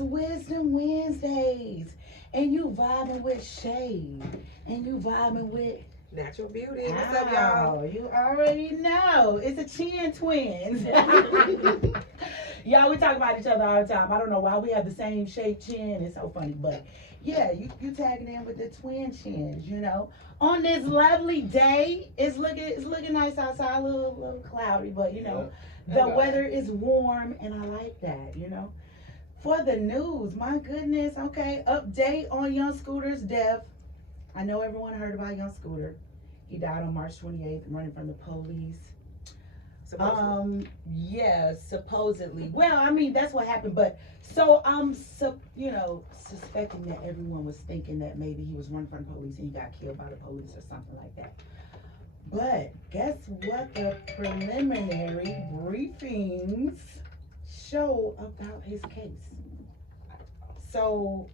Wisdom Wednesdays, and you vibing with Shade, and you vibing with Natural Beauty. What's up, y'all? You already know it's a Chin Twins. Y'all, we talk about each other all the time. I don't know why we have the same shaped chin. It's so funny, but yeah, you tagging in with the twin chins, you know. On this lovely day, it's looking nice outside, a little cloudy, but you know, the weather is warm, and I like that, you know. For the news, my goodness, okay, update on Young Scooter's death. I know everyone heard about Young Scooter. He died on March 28th, running from the police. Supposedly. Yeah, supposedly. Well, I mean, that's what happened, but so I'm suspecting that everyone was thinking that maybe he was running from the police and he got killed by the police or something like that. But guess what the preliminary briefings show about his case? So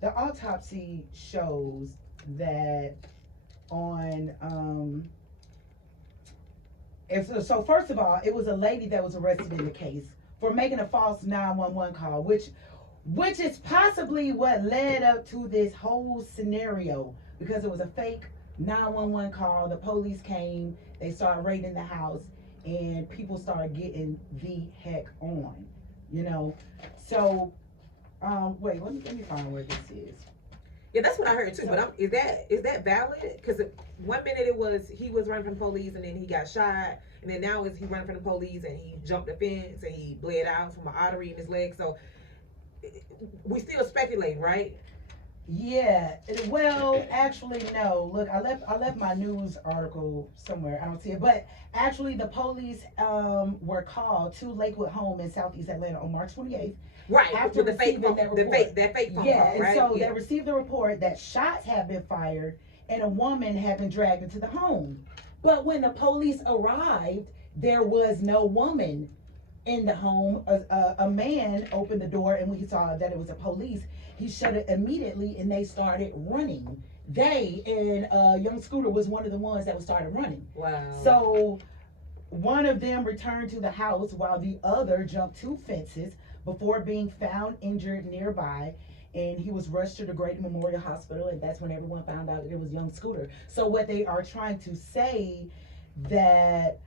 the autopsy shows that on so first of all, it was a lady that was arrested in the case for making a false 911 call, which is possibly what led up to this whole scenario, because it was a fake 911 call. The police came, they started raiding the house, and people started getting the heck on, you know. So wait, let me find where this is. Yeah, that's what I heard too. But is that valid? Because 1 minute he was running from the police and then he got shot, and then now he running from the police and he jumped the fence and he bled out from an artery in his leg. So we still speculating, right? Yeah. Well, actually, no. Look, I left my news article somewhere. I don't see it, but actually, the police were called to Lakewood home in Southeast Atlanta on March 28th. Right, after the fake phone, that fake phone yeah, call, right? And so they received the report that shots had been fired and a woman had been dragged into the home. But when the police arrived, there was no woman in the home. A man opened the door, and when he saw that it was a police, he shut it immediately, and they started running. They and Young Scooter was one of the ones that started running. Wow. So one of them returned to the house while the other jumped 2 fences before being found injured nearby, and he was rushed to the Great Memorial Hospital, and that's when everyone found out that it was Young Scooter. So what they are trying to say, that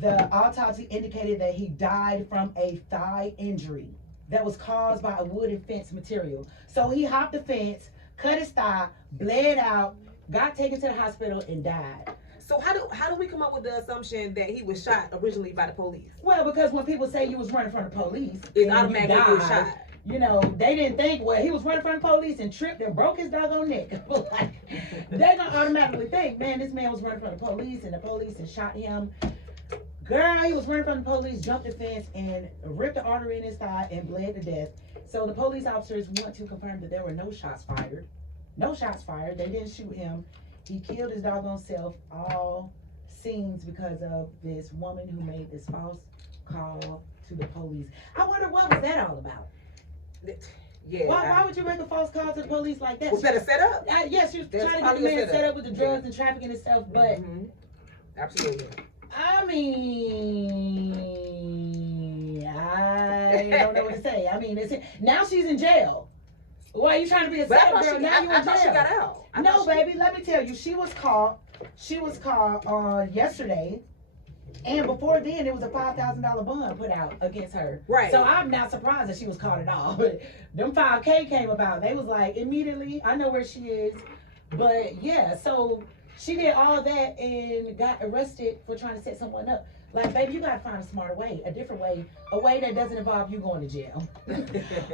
the autopsy indicated that he died from a thigh injury that was caused by a wooden fence material. So he hopped the fence, cut his thigh, bled out, got taken to the hospital, and died. So how do we come up with the assumption that he was shot originally by the police? Well, because when people say you was running from the police, it's automatically you was shot. You know, they didn't think, well, he was running from the police and tripped and broke his doggone neck. Like, they're gonna automatically think, man, this man was running from the police and shot him. Girl, he was running from the police, jumped the fence, and ripped the artery in his thigh and bled to death. So the police officers want to confirm that there were no shots fired. No shots fired. They didn't shoot him. He killed his doggone self. All scenes because of this woman who made this false call to the police. I wonder, what was that all about? Yeah. Why would you make a false call to the police like that? Was that a setup? Yes, she was trying to get the man set up with the drugs and trafficking and stuff, but absolutely. I mean, I don't know what to say. I mean, now she's in jail. Why are you trying to be a setup girl? Now you in jail. I thought she got out. No, baby, let me tell you, she was called yesterday. And before then, it was a $5,000 bond put out against her. Right. So I'm not surprised that she was caught at all. But them $5K came about. They was like, immediately, I know where she is. But yeah, so she did all that and got arrested for trying to set someone up. Like, baby, you gotta find a smarter way, a different way, a way that doesn't involve you going to jail.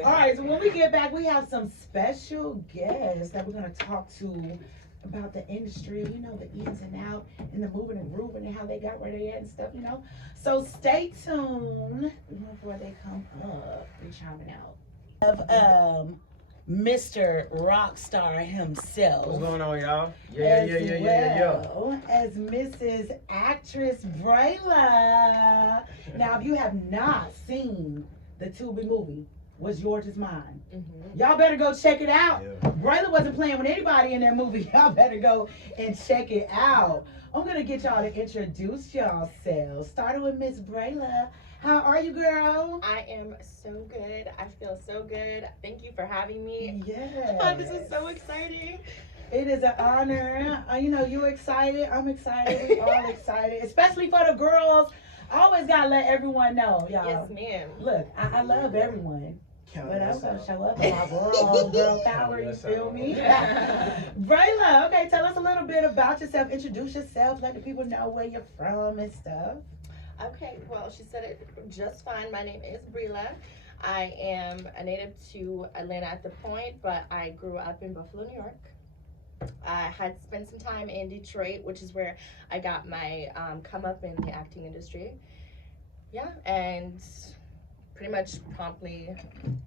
All right, so when we get back, we have some special guests that we're gonna talk to about the industry, you know, the ins and outs and the moving and grooving and how they got where they at and stuff, you know. So stay tuned before they come up and chiming out. Of Mr. Rockstar himself. What's going on, y'all? As Mrs. Actress Brela. Now, if you have not seen the Tubi movie, What's Yours Is Mine, y'all better go check it out. Yeah. Brela wasn't playing with anybody in that movie. Y'all better go and check it out. I'm gonna get y'all to introduce yourselves, starting with Miss Brela. How are you, girl? I am so good. I feel so good. Thank you for having me. Yes. Oh, this is so exciting. It is an honor. You're excited. I'm excited. We all excited, especially for the girls. I always gotta let everyone know, y'all. Yes, ma'am. Look, I love everyone. But I'm gonna show up in my girl power, you feel me? Brela, okay, tell us a little bit about yourself. Introduce yourself, let the people know where you're from and stuff. Okay, well, she said it just fine. My name is Brela. I am a native to Atlanta at the point, but I grew up in Buffalo, New York. I had spent some time in Detroit, which is where I got my come up in the acting industry. Yeah, and pretty much promptly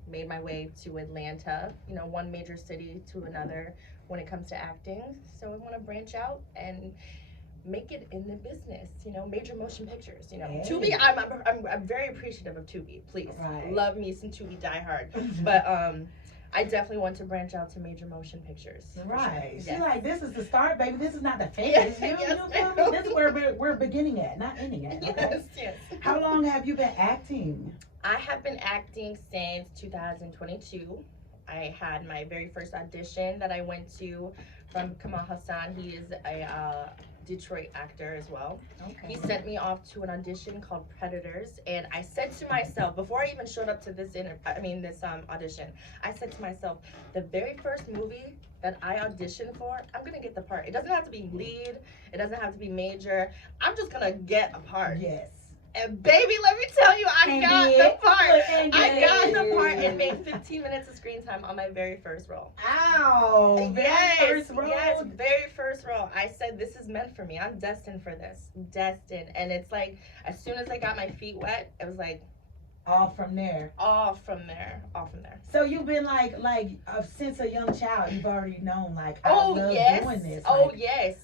made my way to Atlanta, one major city to another when it comes to acting. So I want to branch out and make it in the business, major motion pictures, Hey. Tubi, I'm very appreciative of Tubi, please. Right. Love me some Tubi, die hard. But I definitely want to branch out to major motion pictures. Right. Sure. She's Yes. like, this is the start, baby. This is not the finish. Yes, You yes, feel me? This is where we're beginning at, not ending at. Okay? Yes. How long have you been acting? I have been acting since 2022. I had my very first audition that I went to from Kamal Hassan. He is a Detroit actor as well. Okay. He sent me off to an audition called Predators, and I said to myself, before I even showed up to this audition, I said to myself, the very first movie that I auditioned for, I'm gonna get the part. It doesn't have to be lead, it doesn't have to be major. I'm just gonna get a part. Yes. And baby, let me tell you, I got the part. I got the the part and made 15 minutes of screen time on my very first role. Ow! Very first role. Yes, very first role. I said, this is meant for me. I'm destined for this. Destined. And it's like, as soon as I got my feet wet, it was like, All from there. all from there. So you've been like since a young child, you've already known I Oh, love yes. doing this. Oh, Like,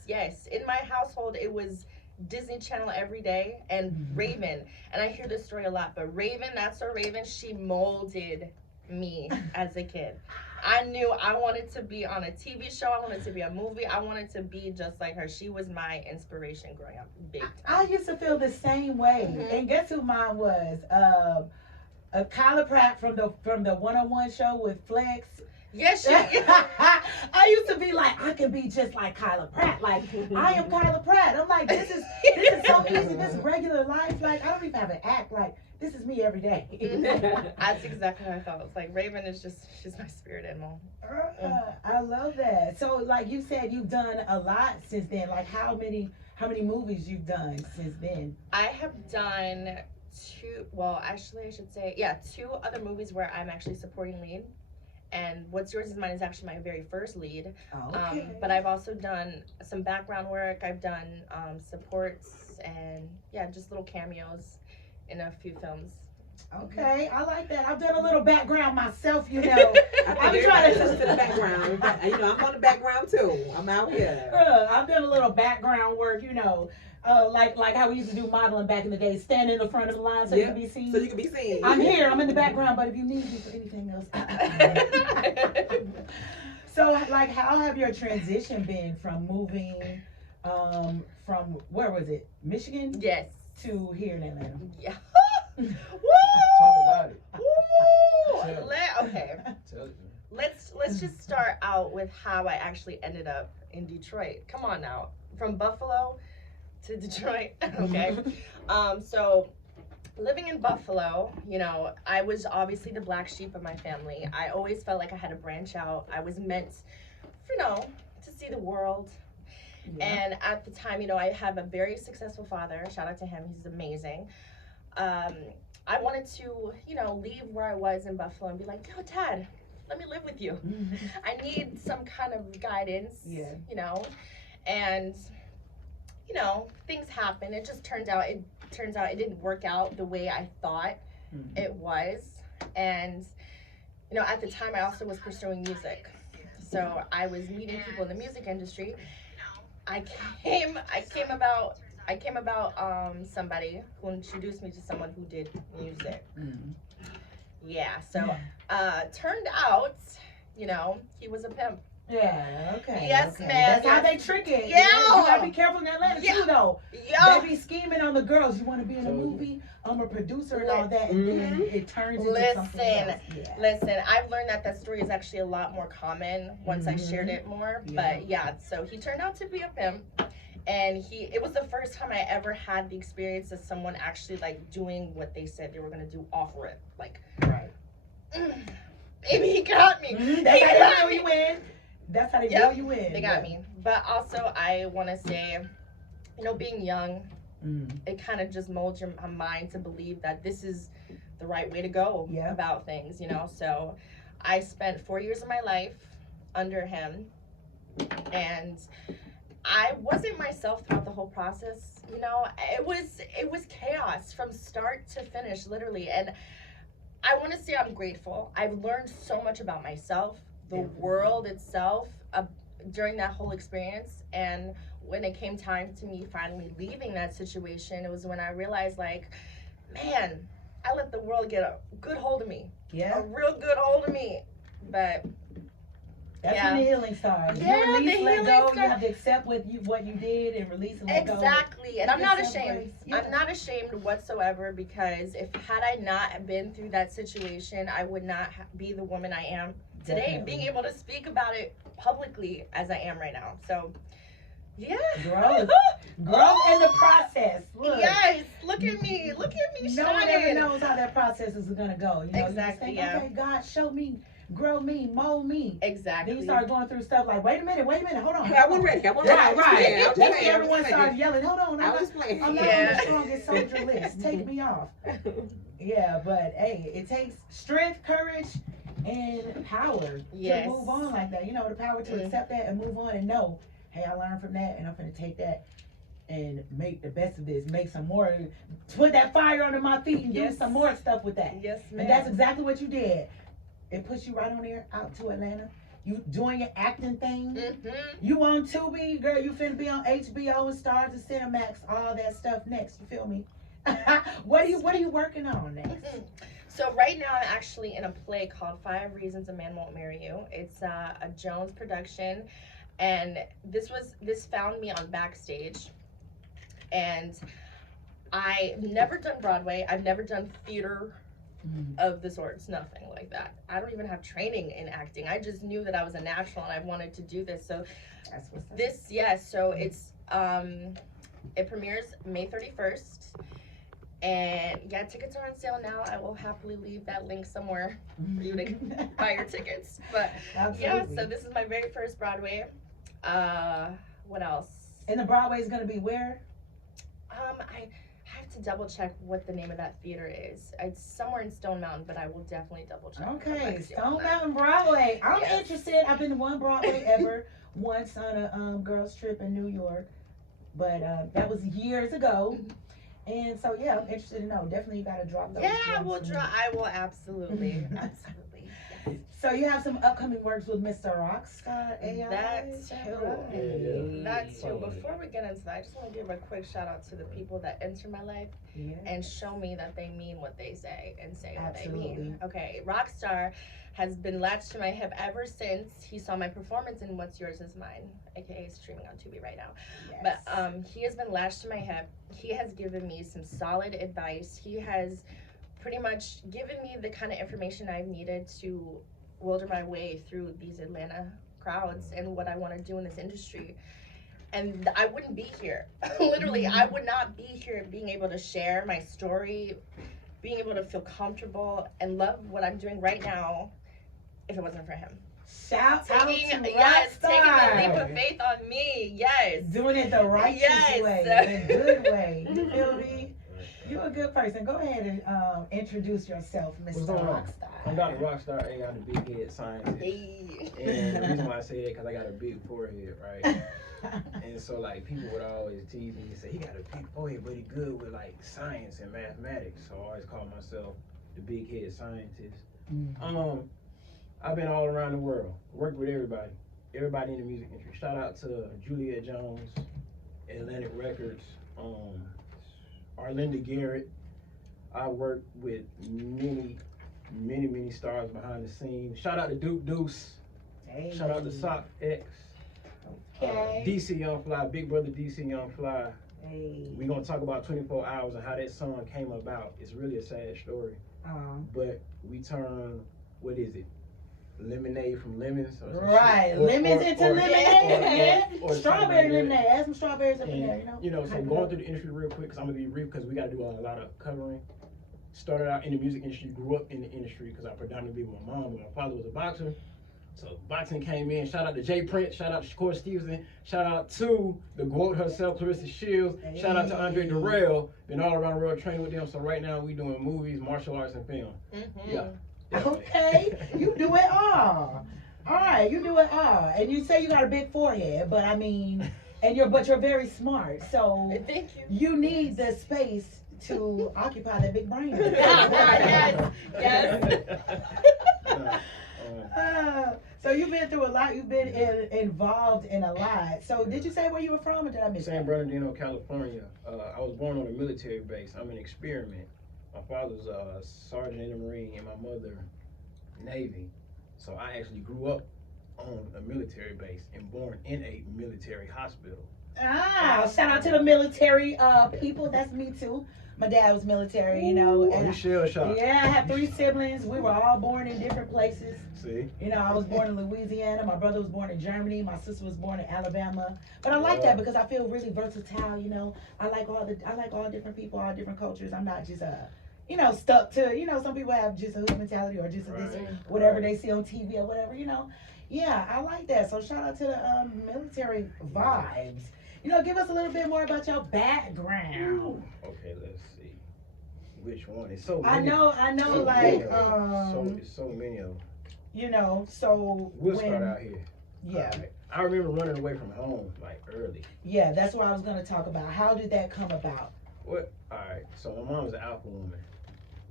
yes. In my household, it was Disney Channel every day and Mhm. Raven. And I hear this story a lot, but Raven, that's her Raven, she molded me as a kid. I knew I wanted to be on a TV show. I wanted to be a movie. I wanted to be just like her. She was my inspiration growing up, big time. I used to feel the same way. Mhm. And guess who mine was? Kyla Pratt from the 101 show with Flex. Yes, she. I used to be like, I could be just like Kyla Pratt. Like, I am Kyla Pratt. I'm like, this is so easy. This is regular life. Like, I don't even have an act. Like, this is me every day. That's exactly how I felt. It's like Raven is she's my spirit animal. I love that. So, like you said, you've done a lot since then. Like, how many movies you've done since then? I have done two other movies where I'm actually supporting lead. And What's Yours Is Mine is actually my very first lead. Okay. But I've also done some background work. I've done supports and just little cameos in a few films. Okay, I like that. I've done a little background myself, I've been trying to listen to the background. I'm on the background too. I'm out here. I've done a little background work, like how we used to do modeling back in the day, stand in the front of the line so you can be seen. So you can be seen. I'm here, I'm in the background, but if you need me for anything else. So, like, how have your transition been from moving from, where was it, Michigan? Yes. To here in Atlanta? Yeah. Talk about it. Woo! Okay. Let's just start out with how I actually ended up in Detroit. Come on now. From Buffalo to Detroit. Okay. So living in Buffalo, I was obviously the black sheep of my family. I always felt like I had to branch out. I was meant, to see the world. Yeah. And at the time, I have a very successful father. Shout out to him. He's amazing. I wanted to, leave where I was in Buffalo and be like, yo, Dad, let me live with you. I need some kind of guidance, and, things happen. It just turns out it didn't work out the way I thought it was. And, at the time I also was pursuing music. So I was meeting people in the music industry. I came about somebody who introduced me to someone who did music. Yeah, so turned out, he was a pimp. Yeah, okay. Yes, okay. ma'am, That's how yes. they trick it. Yeah. You gotta be careful in Atlanta Yeah. too, though. Yo, They be scheming on the girls. You want to be in a So- movie? I'm a producer and all that, and then it turns into something Listen. else. Yeah. listen, I've learned that story is actually a lot more common once I shared it more. Yeah. But yeah, so he turned out to be a pimp. And it was the first time I ever had the experience of someone actually like doing what they said they were gonna do off rip. Like, Right. Baby, he got me. That's He how got they reel me. you in. That's how they Yep, reel you in. They got me. But also, I want to say, being young, Mm. it kind of just molds your mind to believe that this is the right way to go Yeah. about things, So I spent 4 years of my life under him, and I wasn't myself throughout the whole process. It was chaos from start to finish, literally. And I want to say I'm grateful. I've learned so much about myself, the world itself, during that whole experience. And when it came time to me finally leaving that situation, it was when I realized, like, man, I let the world get a good hold of me. Yeah. A real good hold of me. But That's yeah. when the healing starts. Yeah, You release, the let healing go. You starts. have to accept what you did and release and let go. Exactly. And I'm Get not some ashamed. grace. Yeah. I'm not ashamed whatsoever, because had I not been through that situation, I would not be the woman I am today, Definitely. being able to speak about it publicly as I am right now. So, yeah. Growth in the process. Look. Yes. Look at me. Look at me No one ever shining. knows how that process is gonna go. You Exactly, just think, yeah. okay, God, show me, grow me, mold me. Exactly. Then you start going through stuff like, wait a minute, hold on. I wasn't ready. I wasn't ready. I Right, was playing. I right. was That's playing. when everyone started yelling, hold on, I was playing. I'm not Yeah. on the strongest soldier list. Take me off. Yeah, but hey, it takes strength, courage, and power Yes. to move on like that. The power to accept that and move on and know, hey, I learned from that and I'm gonna take that and make the best of this. Make some more, put that fire under my feet and Yes. do some more stuff with that. Yes, ma'am. And that's exactly what you did. It puts you right on there out to Atlanta. You doing your acting thing. Mm-hmm. You on Tubi, girl. You finna be on HBO and Stars and Cinemax, all that stuff next. You feel me? What are you working on next? So right now I'm actually in a play called 5 Reasons a Man Won't Marry You. It's a Jones production, and this found me on Backstage, and I've never done Broadway. I've never done theater of the sorts, nothing like that. I don't even have training in acting. I just knew that I was a natural and I wanted to do this. So That's what's up. so it's it premieres May 31st. And yeah, tickets are on sale now. I will happily leave that link somewhere for you to buy your tickets. But Absolutely. yeah, so this is my very first Broadway. What else? And the Broadway is gonna be where? I have to double check what the name of that theater is. It's somewhere in Stone Mountain, but I will definitely double check. Okay, Stone Mountain Broadway. I'm Yes. interested. I've been to one Broadway ever, once on a girls trip in New York, but that was years ago. And so yeah, I'm interested to know. Definitely, you gotta drop those. Yeah, I gems for me. will absolutely, absolutely. Yes. So you have some upcoming works with Mr. Rockstar AI. That is that too. right? Yeah. That too. Before we get into that, I just want to give a quick shout out to the people that enter my life Yeah. and show me that they mean what they say and say what they Absolutely. mean. Okay, Rockstar has been latched to my hip ever since he saw my performance in What's Yours Is Mine, aka streaming on Tubi right now. Yes. But he has been latched to my hip. He has given me some solid advice. He has pretty much given me the kind of information I've needed to wilder my way through these Atlanta crowds and what I want to do in this industry. And I wouldn't be here. Literally, I would not be here being able to share my story, being able to feel comfortable and love what I'm doing right now if it wasn't for him. Shout out to Taking Rockstar. the leap of faith on me. Yes. Doing it the righteous Yes. way, the good way. You feel me? You're a good person. Go ahead and introduce yourself, Mr. What's going on? Rockstar. I'm Dr. Rockstar AI, the big head scientist. Hey. And the reason why I say that because I got a big forehead, right? And so like people would always tease me and say he got a big forehead, but he good with like science and mathematics. So I always call myself the big head scientist. I've been all around the world, worked with everybody in the music industry. Shout out to Juliet Jones, Atlantic Records, Arlinda Garrett. I worked with many stars behind the scenes. Shout out to Duke Deuce. Hey. Shout out to Sock X. Okay. DC Young Fly, Big Brother DC Young Fly. Hey. We're gonna talk about 24 Hours and how that song came about. It's really a sad story. But we turn, what is it? Lemonade from lemons? Or some Right, shit. lemons into lemonade. or Strawberry something like that. lemonade. Add some strawberries up in there, So Hype it going up. through the industry real quick, because I'm gonna be real, because we gotta do a lot of covering. Started out in the music industry, grew up in the industry because I predominantly with my mom, but my father was a boxer. So boxing came in. Shout out to Jay Prince, shout out to Shakur Stevenson, shout out to the GOAT herself, Clarissa Shields, shout out to Andre Dirrell. Been all around the world training with them. So right now we doing movies, martial arts, and film. Yeah. Okay, you do it all. All right, you do it all. And you say you got a big forehead, but I mean, but you're very smart. So Thank you. you need the space to occupy that big brain. Yes. So you've been through a lot. You've been involved in a lot. So did you say where you were from, or did I miss San that? Bernardino, California. I was born on a military base. I'm an experiment. My father's a sergeant in the Marine and my mother, Navy. So I actually grew up on a military base and born in a military hospital. Shout out to the military people. That's me too. My dad was military, you know. Oh, And you shell shocked. yeah, I have 3 siblings. We were all born in different places. See? You know, I was born in Louisiana. My brother was born in Germany. My sister was born in Alabama. But I like that because I feel really versatile. You know, I like all different people, all different cultures. I'm not just stuck to. Some people have just a hood mentality or just this whatever they see on TV or whatever. Yeah, I like that. So shout out to the military vibes. Give us a little bit more about your background. Okay, let's see. Which one? It's so I many. know, So like, it's so many of them. So We'll start out here. Yeah. All right. I remember running away from home like early. Yeah, that's what I was gonna talk about. How did that come about? What? All right. So my mom's an alpha woman.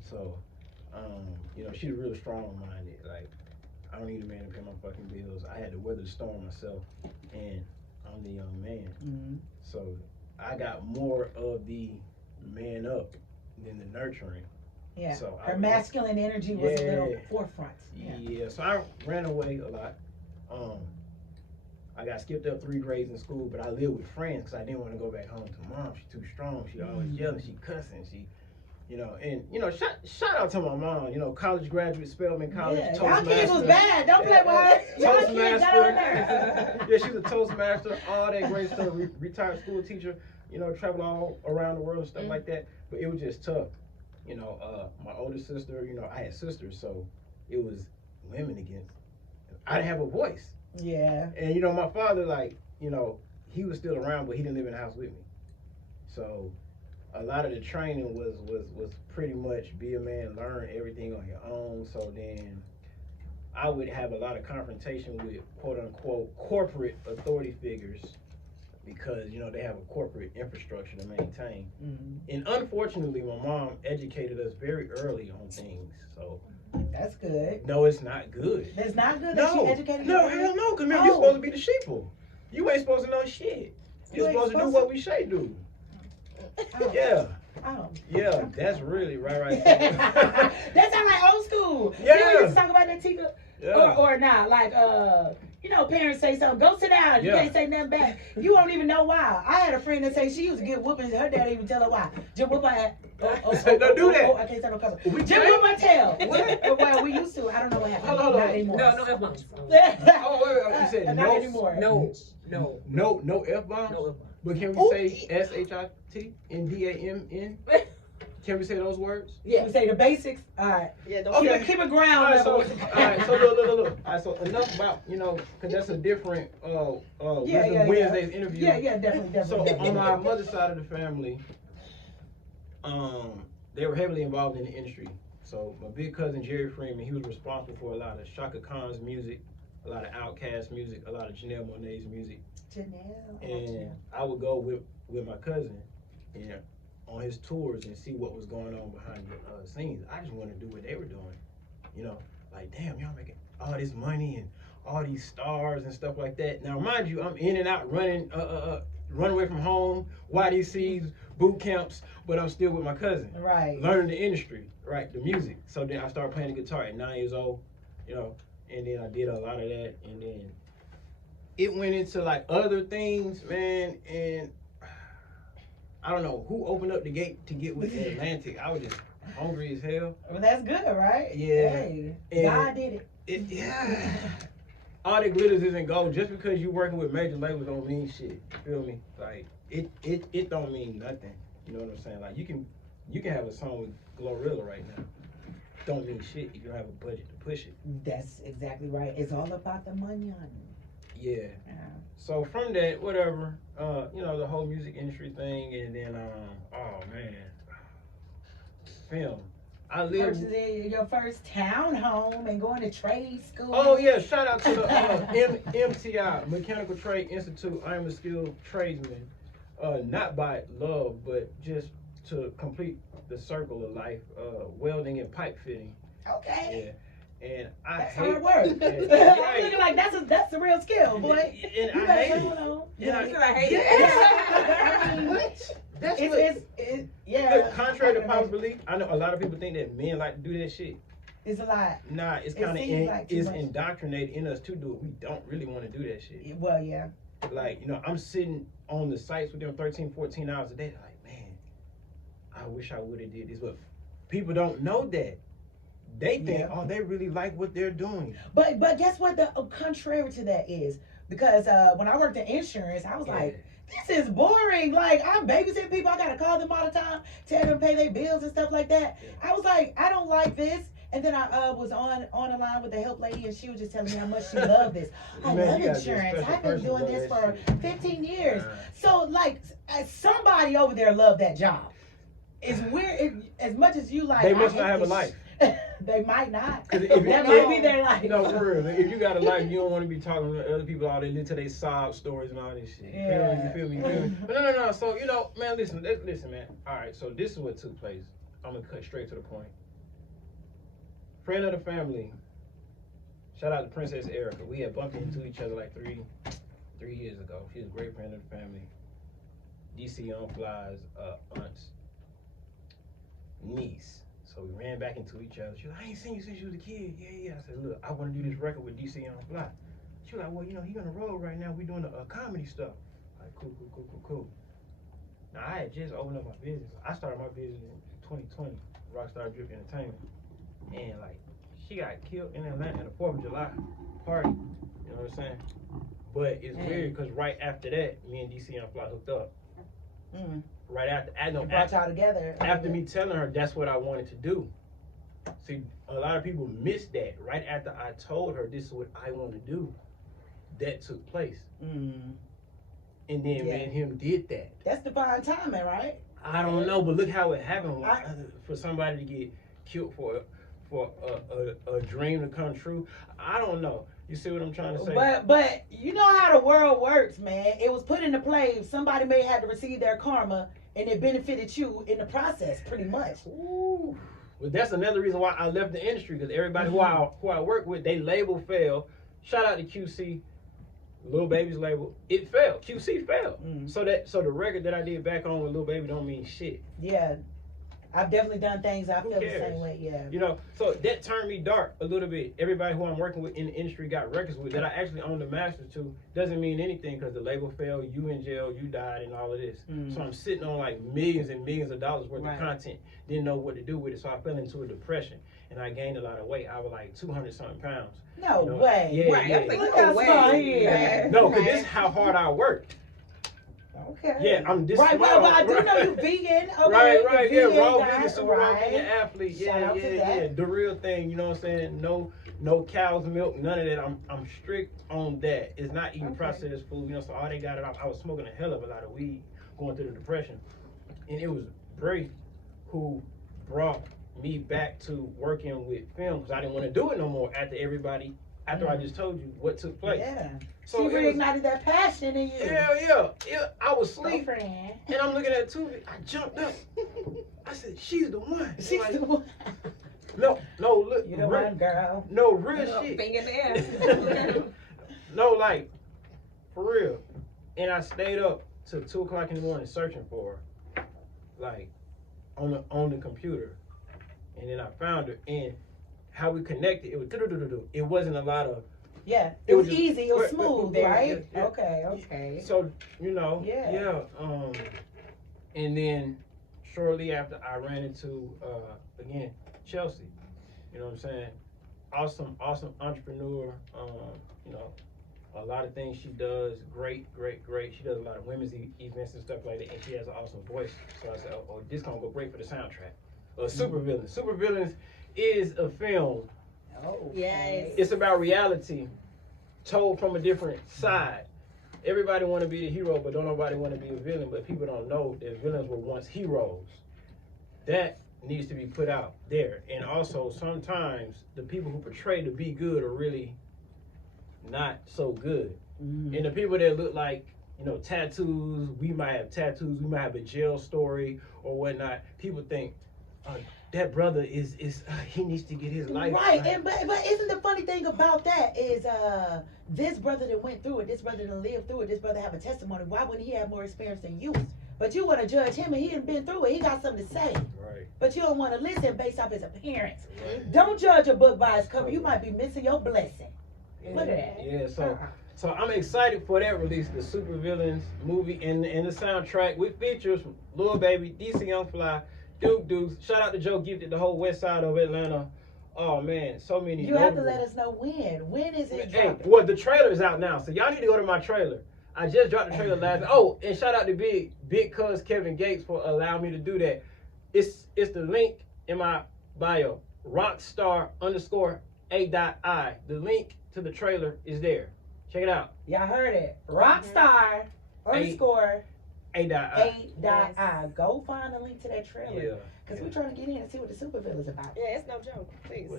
So, she's real strong-minded. Like, I don't need a man to pay my fucking bills. I had to weather the storm myself, and I'm the young man. Mm-hmm. So I got more of the man up than the nurturing. Yeah. So her masculine energy was a little forefront. Yeah. So I ran away a lot. I got skipped up 3 grades in school, but I lived with friends because I didn't want to go back home to mom. She's too strong. She always yelling. She cussing. Shout out to my mom. College graduate, Spelman College. Yeah. Toastmaster. Y'all kids was bad. Don't play with her. Y'all kids got on her nerves. Yeah, she's a Toastmaster. All that great stuff. Retired school teacher. Travel all around the world and stuff like that. But it was just tough. My older sister. I had sisters, so it was women against. I didn't have a voice. Yeah. And my father, he was still around, but he didn't live in the house with me. So a lot of the training was pretty much be a man, learn everything on your own. So then I would have a lot of confrontation with quote unquote corporate authority figures because they have a corporate infrastructure to maintain. Mm-hmm. And unfortunately, my mom educated us very early on things. So that's good. no, it's not good. That's not good that she educated you. No, hell no, because you're supposed to be the sheeple. You ain't supposed to know shit. You're supposed to do what we say do. Oh. Yeah. Oh. Yeah, that's really right. That sound like old school. Yeah. We used to talk about that, Tika. Yeah. Or not. Like, parents say something, go sit down. You can't say nothing back. You won't even know why. I had a friend that say she used to get whoopings. Her dad even tell her why. Just whoop her ass. Don't do that. I can't say no cuss. Just whoop my tail. Well, we used to. I don't know what happened. Hold on. Not anymore. No F-bombs. Wait. You said not no anymore. No F-bombs? F-bombs. But can we say SHIT and DAMN? Can we say those words? Yeah. We say the basics. All right. Yeah, don't Okay. Keep it ground. All right, so level. look. All right, so enough about, because that's a different Wisdom yeah. Wednesdays interview. Yeah, definitely. So on my mother's side of the family, they were heavily involved in the industry. So my big cousin Jerry Freeman, he was responsible for a lot of Shaka Khan's music, a lot of Outkast music, a lot of Janelle Monáe's music. And I would go with my cousin and on his tours and see what was going on behind the scenes. I just wanted to do what they were doing. Like, damn, y'all making all this money and all these stars and stuff like that. Now, mind you, I'm in and out running away from home, YDCs, boot camps, but I'm still with my cousin. Right. Learning the industry, right, the music. So then I started playing the guitar at 9 years old, and then I did a lot of that, and then it went into like other things, man, and I don't know who opened up the gate to get with Atlantic. I was just hungry as hell. Well, that's good, right? Yeah. Hey, And God did it. Yeah. All that glitters isn't gold. Just because you working with major labels don't mean shit. You feel me? Like it don't mean nothing. You know what I'm saying? Like you can have a song with Glorilla right now. Don't mean shit if you don't have a budget to push it. That's exactly right. It's all about the money. Yeah. Yeah. So from that, whatever, you know, the whole music industry thing, and then oh man, film. I live. Purchasing your first townhome and going to trade school. Oh yeah, shout out to the MTI, Mechanical Trade Institute. I am a skilled tradesman, not by love, but just to complete the circle of life, welding and pipe fitting. Okay. Yeah. And I That's hate hard work. Yeah, I'm looking like that's a real skill, boy. And You I better hate put it. one on. And I hate it. Yeah. I mean, What? That's yeah. Look, contrary to popular belief, I know a lot of people think that men like to do that shit. It's a lot. Nah, it's It kind of seems like too it's much. indoctrinated in us to do it. We don't really want to do that shit. Well, yeah. Like, you know, I'm sitting on the sites with them 13, 14 hours a day. Like, man, I wish I would have did this. But people don't know that. They think, Yeah. oh, they really like what they're doing. But guess what? The contrary to that is because when I worked in insurance, I was like, this is boring. Like I'm babysitting people. I gotta call them all the time, tell them to pay their bills and stuff like that. Yeah. I was like, I don't like this. And then I was on the line with the help lady, and she was just telling me how much she loved this. I Man, love you gotta be a insurance. special I've been person to doing love this that for shit. 15 years. Nah. So like, somebody over there loved that job. It's weird. As much as you like, They must I not hate have a this life. They might not. 'Cause if That you- might be their life. You know, for real. If you got a life, you don't want to be talking to other people all day, listen to their sob stories and all this shit. Yeah. You feel me? But no. So, you know, man, listen, man. All right, so this is what took place. I'm going to cut straight to the point. Friend of the family. Shout out to Princess Erica. We had bumped into each other like three years ago. She's a great friend of the family. DC on Fly's aunt's niece. So we ran back into each other. She was like, I ain't seen you since you was a kid. Yeah. I said, look, I want to do this record with DC on Fly. She was like, well, you know, he on the road right now. We doing a comedy stuff. Like, cool. Now, I had just opened up my business. I started my business in 2020, Rockstar Drip Entertainment. And, like, she got killed in Atlanta at the 4th of July party. You know what I'm saying? But it's weird because right after that, me and DC on Fly hooked up. Mm. Right after, I know, It brought y'all together. after me telling her that's what I wanted to do. See, a lot of people miss that. Right after I told her this is what I want to do, that took place. Mm. And then me and him did that. That's divine timing, right? I don't know, but look how it happened. For somebody to get killed for a dream to come true. I don't know. You see what I'm trying to say? But you know how the world works, man. It was put into play. Somebody may have to receive their karma, and it benefited you in the process, pretty much. Ooh. Well, that's another reason why I left the industry, because everybody who I work with, they label failed. Shout out to QC, Lil Baby's label. It failed. QC failed. Mm. So the record that I did back on with Lil Baby don't mean shit. Yeah. I've definitely done things I feel the cares? same way, yeah. You know, so that turned me dark a little bit. Everybody who I'm working with in the industry got records with that I actually own the masters to. Doesn't mean anything because the label failed, you in jail, you died, and all of this. Mm. So I'm sitting on like millions and millions of dollars worth Right. of content. Didn't know what to do with it, so I fell into a depression. And I gained a lot of weight. I was like 200-something pounds. No You know, way. yeah, Right, I was like, Look no how way. small he is. Right. No, because Right. this is how hard I worked. Okay. Yeah, I'm this Right, small. well, I do right. know you vegan. Okay, Right, you yeah, raw guy, vegan, super raw right. vegan athlete. Shout out to that. Yeah, the real thing, you know what I'm saying? No cow's milk, none of that. I'm strict on that. It's not eating Okay. processed food, you know, so all they got it. I was smoking a hell of a lot of weed going through the depression. And it was Bray who brought me back to working with film because I didn't want to do it no more after I just told you what took place. Yeah. So she it was- reignited that passion in you. Yeah. I was asleep. Girlfriend. And I'm looking at Tubi. I jumped up. I said, she's the one. She's Like, the one. no, look. You the real, one, girl. No, real Little shit. finger there. No, like, for real. And I stayed up till 2 o'clock in the morning searching for her. Like, on the computer. And then I found her. And how we connected, it was it wasn't a lot of. Yeah, It it was was just- easy. It was right, smooth, yeah, right? yeah. Okay. So Yeah. and then shortly after I ran into again Chelsea. You know what I'm saying? Awesome entrepreneur. You know, a lot of things she does. Great. She does a lot of women's events and stuff like that, and she has an awesome voice. So I said, oh, this gonna go great for the soundtrack. Supervillains. Supervillains is a film. Oh, Yes. It's about reality told from a different side. Everybody want to be the hero, but don't nobody want to be a villain. But people don't know that villains were once heroes. That needs to be put out there. And also, sometimes the people who portray to be good are really not so good. Mm-hmm. And the people that look like, tattoos, we might have tattoos, we might have a jail story or whatnot. People think, that brother is he needs to get his life Right, and but isn't the funny thing about that is this brother that went through it, this brother that lived through it, this brother have a testimony. Why wouldn't he have more experience than you? But you want to judge him, and he done been through it. He got something to say. Right. But you don't want to listen based off his appearance. Right. Don't judge a book by its cover. You might be missing your blessing. Look at that. Yeah, so I'm excited for that release, the Supervillains movie and the soundtrack with features from Lil Baby, DC Young Fly, Duke Deuce. Shout out to Joe Gifted, the whole west side of Atlanta. Oh man, so many. You have to let us know when. When is it Hey, dropping? well, the trailer is out now, so y'all need to go to my trailer. I just dropped the trailer last. Oh, and shout out to Big Cuz Kevin Gates for allowing me to do that. It's the link in my bio. Rockstar _A.I. The link to the trailer is there. Check it out. Y'all heard it. Rockstar _ A.I. Go find the link to that trailer. Yeah. Because we're trying to get in and see what the Supervillain is about. Yeah, it's no joke. Please.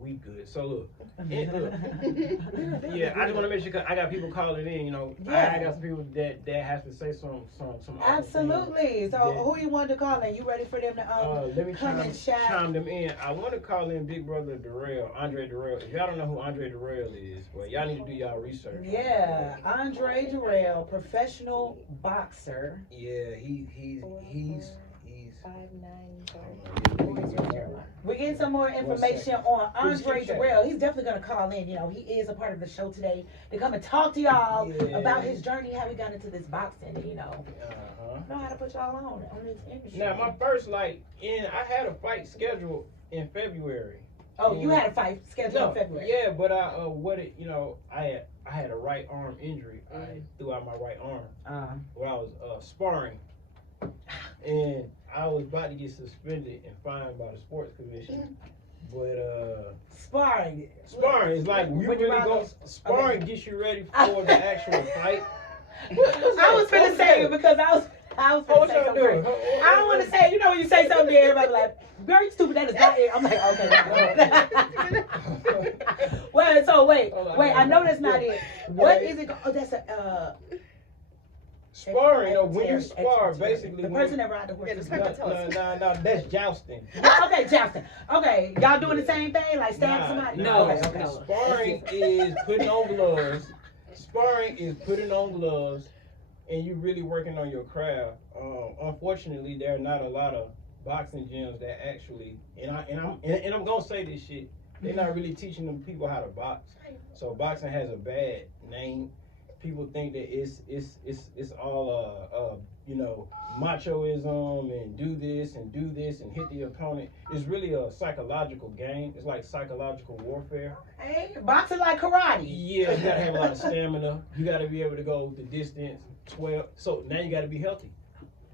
We good. So look. Yeah, I just want to make sure 'cause I got people calling in. Yeah. I got some people that have to say some awesome Absolutely. things So that- who you wanted to call in? You ready for them to let me come and shout? chime them in. I want to call in Big Brother Dirrell, Andre Dirrell. If y'all don't know who Andre Dirrell is, well, y'all need to do y'all research. Yeah, Andre Dirrell, professional boxer. Yeah, he's 5930. We're getting some more information on Andre Dirrell. He's definitely gonna call in. He is a part of the show today to come and talk to y'all about his journey, how he got into this boxing. Know how to put y'all on this industry. Now my first I had a fight scheduled in February. Oh, you had a fight scheduled in February. Yeah, but I had a right arm injury. I threw out my right arm while I was sparring, and I was about to get suspended and fined by the sports commission. But sparring is like you really go. Sparring gets you ready for the actual fight. I was gonna say it because I was gonna say something crazy. I don't want to say. When you say something, everybody like, "Girl, you stupid." That is not it. I'm like, okay. Wait. I know that's not it. What is it? Oh, that's a. Sparring, when you spar, basically the person that ride the horse. No, that's jousting. Okay, jousting. Okay, y'all doing the same thing, like stab somebody? No. Okay. Sparring is putting on gloves. Sparring is putting on gloves, and you really working on your craft. Unfortunately, there are not a lot of boxing gyms that actually, and I'm gonna say this shit. They're not really teaching them people how to box. So boxing has a bad name. People think that it's all machoism and do this and hit the opponent. It's really a psychological game. It's like psychological warfare. Hey, boxing like karate. Yeah, you gotta have a lot of stamina. You gotta be able to go the distance 12. So now you gotta be healthy.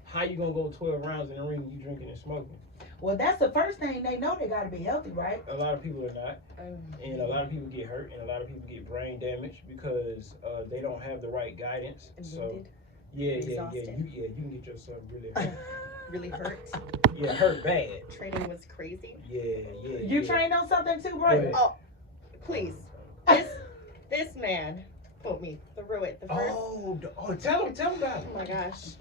How you gonna go 12 rounds in the ring when you drinking and smoking? Well, that's the first thing they know. They gotta be healthy, right? A lot of people are not, and a lot of people get hurt, and a lot of people get brain damage because they don't have the right guidance. So, you can get yourself really hurt. Really hurt. Yeah, hurt bad. Training was crazy. Yeah. You trained on something too, bro? Oh, please. This man put me through it. The first. Tell him about it. Oh my gosh.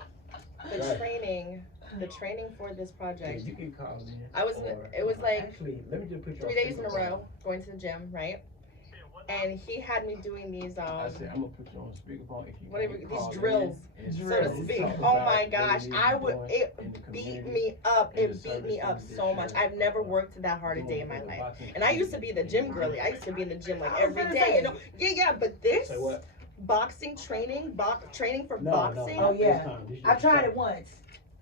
The training for this project. Yeah, you can call me. It was like actually, let me just put you 3 days in a row going to the gym, right? and he had me doing these I said, I'm gonna put you on speakerphone if you whatever can these call drills, in and so Drills. to speak. talk Oh about my what gosh, it is I you're would doing it in the beat community me up. and It the beat me up services so that much. you're, I've never worked that hard a doing day in for my the life. boxing And I used to be the gym community. girly. I used to be in the gym like I was every gonna day. say. You know, yeah, but this Say what? boxing training, training for No, boxing. Oh, not yeah. this time. This I've tried time. it once.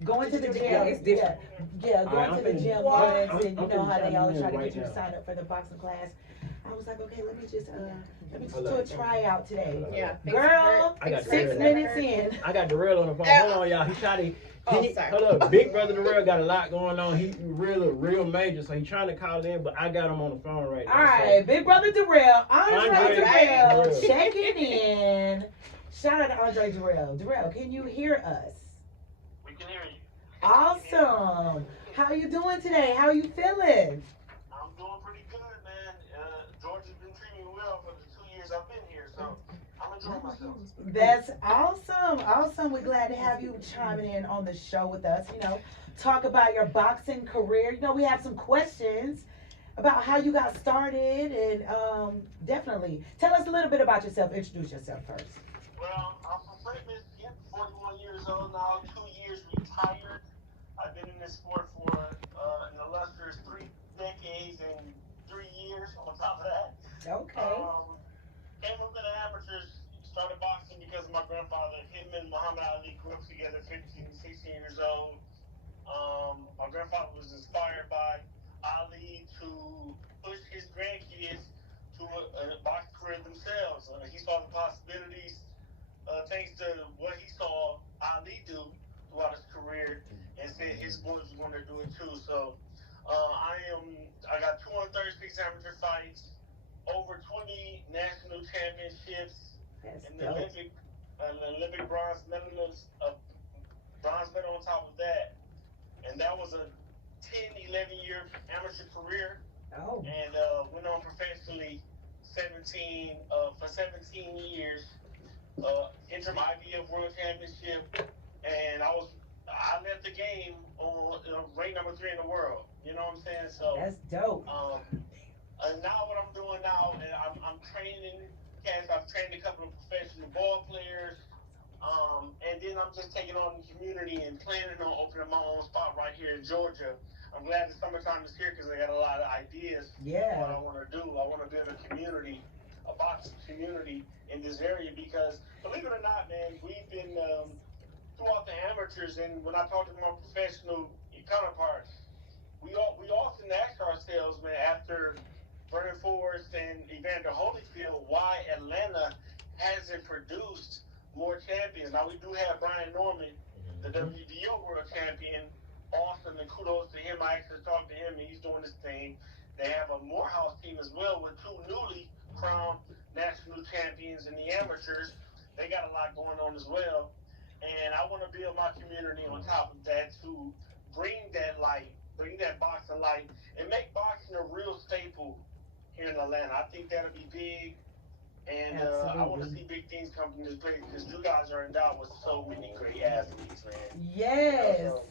Going Did to you the do it gym, again? It's yeah, different. yeah, All going right, to the I'm gym finna- once, I'm- and you I'm know finna how they chime always in try to right get you to now. sign up for the boxing class. I was like, okay, let me just Hold do a up. tryout today. Yeah, Girl, I got 6 Dirrell. minutes in. I got Dirrell on the phone. Hold on, y'all. He trying to. Oh, sorry. Hold up, Big Brother Dirrell got a lot going on. He real major, so he trying to call in, but I got him on the phone right now. All right, Big Brother Dirrell, Andre Andre Dirrell, Dirrell. checking in. Shout out to Andre Dirrell. Dirrell, can you hear us? We can hear you. Awesome. How you doing today? How you feeling? I'm doing pretty good, man. Georgia's been treating me well for the 2 years I've been here, so I'm enjoying myself. That's awesome. Awesome. We're glad to have you chiming in on the show with us. You know, talk about your boxing career. You know, we have some questions about how you got started, and definitely tell us a little bit about yourself. Introduce yourself first. Well, I'm from Flint, Michigan, 41 years old now, 2 years retired. I've been in this sport for an illustrious 3 decades and 3 years on top of that. Okay. Came up in the amateurs, started boxing because of my grandfather. Him and Muhammad Ali grew up together, 15, 16 years old. My grandfather was inspired by Ali to push his grandkids to a boxing career themselves. He saw the possibilities thanks to what he saw Ali do throughout his career, and said his boys were going to do it too. So I got 236 amateur fights, over 20 national championships, That's and dope. the Olympic bronze medalist, bronze medal on top of that. And that was a 10, 11-year amateur career, Oh. and went on professionally for 17 years. Interim IBF World Championship, and I left the game on rank number 3 in the world. You know what I'm saying? So That's dope. and now what I'm doing now, and I'm training cats. I've trained a couple of professional ball players, and then I'm just taking on the community and planning on opening my own spot right here in Georgia. I'm glad the summertime is here because I got a lot of ideas. Yeah. What I want to do. I want to build a community, a boxing community in this area because, believe it or not, man, we've been throughout the amateurs, and when I talk to my professional counterparts, we often ask ourselves, man, after Vernon Forrest and Evander Holyfield, why Atlanta hasn't produced more champions. Now we do have Brian Norman, the WBO world champion. Awesome, and kudos to him. I actually talked to him, and he's doing this thing. They have a Morehouse team as well with 2 newly crowned national champions in the amateurs. They got a lot going on as well. And I want to build my community on top of that to bring that light, bring that boxing light, and make boxing a real staple here in Atlanta. I think that'll be big. And I want to see big things come from this place because you guys are endowed with so many great athletes, man. Yes. You know, so